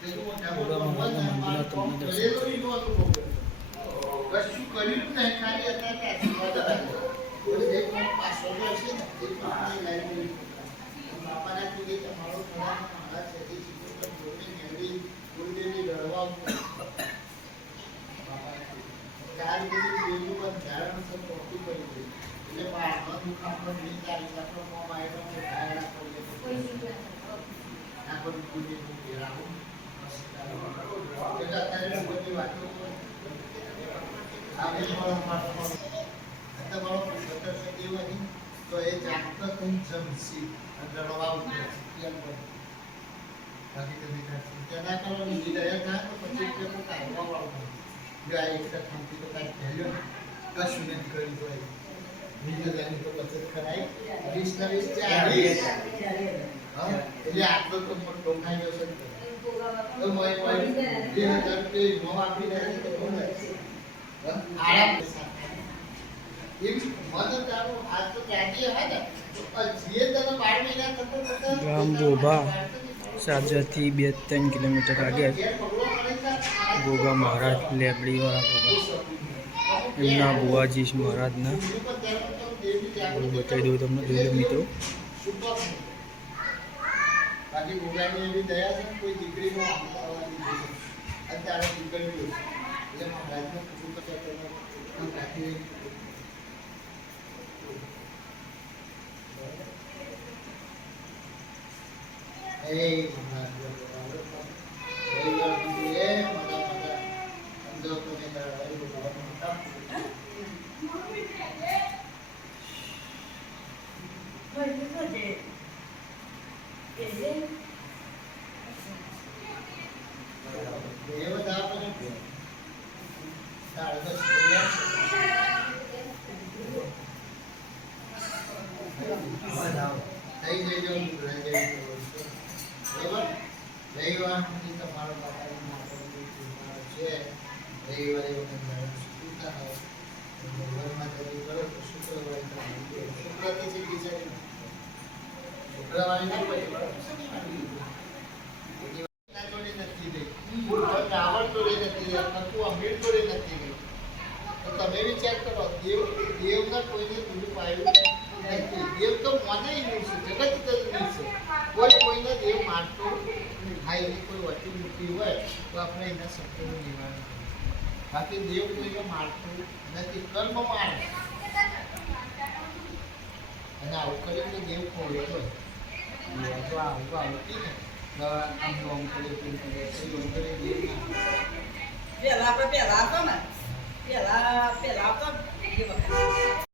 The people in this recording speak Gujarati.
ભોગા મહારાજના મંદિરના તમને દર્શન કશું કર્યું નહીં, ખાલી અત્યારે બાપાના કીધે તમારો ખરા મહારાજ છે તે ચિત્રોત્તમ જોડે મેળવી કુલદેવી લડવા ચાર બધી પેલું પણ ધારણ સર ટોપી કરી દે એટલે બાળનો દુકાન પર નહીં ચાલી આપણો મોમ આવ્યો કે ધારણા કરીએ ના કોઈ કુલદેવી ફેરાવું એટલે અત્યારે બધી વાતો આવે તમારો પુરુષોત્તમ દેવની તો એ જાગતો થઈ જમસી લડવા ઉતરે એમ કહે બાકી તો વિકાસ તેના કરો બીજી દયા થાય તો પછી તે કાઢવા વાળું ગાય એક ખાંતી તો કાંઈ ભેલ્યો કશું નથી કર્યું તો બીજું ગાયની તો બચત કરાય 20 ના 20 40 એટલે આટલો તો મોટો ડોકાઈ ગયો છે તો મોય 2000 રૂપિયા નો આપી દે તો કોણ આરામ ગામ બોભા સાજાથી 2-3 કિલોમીટર આગળ ભોગા મહારાજ લેબડીવાળા ભોગા એમના બુવાજી મહારાજના બતાવી દઉં તમને જોઈ લો મિત્રો. બાકી ભોગાની એવી દયા છે કોઈ દીકરીનો અત્યારે દીકરી એટલે મહારાજને પૂછું તો રાખી Hey, રવિવારથી તમારો બાપાની માતાજી છે રવિવારે ઘરમાં કરી કરો તો શુક્રવારે શુક્રથી સીધી છે શુક્રવારે ના પડે જોડે નથી ગઈ રાવણ જોડે નથી ગઈ નકુ અમીર જોડે નથી ગઈ તો તમે વિચાર કરો દેવના કોઈને દૂર પાડ્યું નથી. દેવ તો મને છે જગત છે કોઈ કોઈને દેવ માનતો ભાઈ કોઈ વટી મૂકી હોય તો આપણે એના શબ્દોનું નિવારણ કરીએ. બાકી દેવ કોઈને મારતું નથી, કર્મ મારે અને આવું કર્યું તો દેવ ખોડે હોય તો આવું આવતી ને આમ કરે પેલું કરે દેવ પેલા આપણે પેલા હતો ને પેલા તો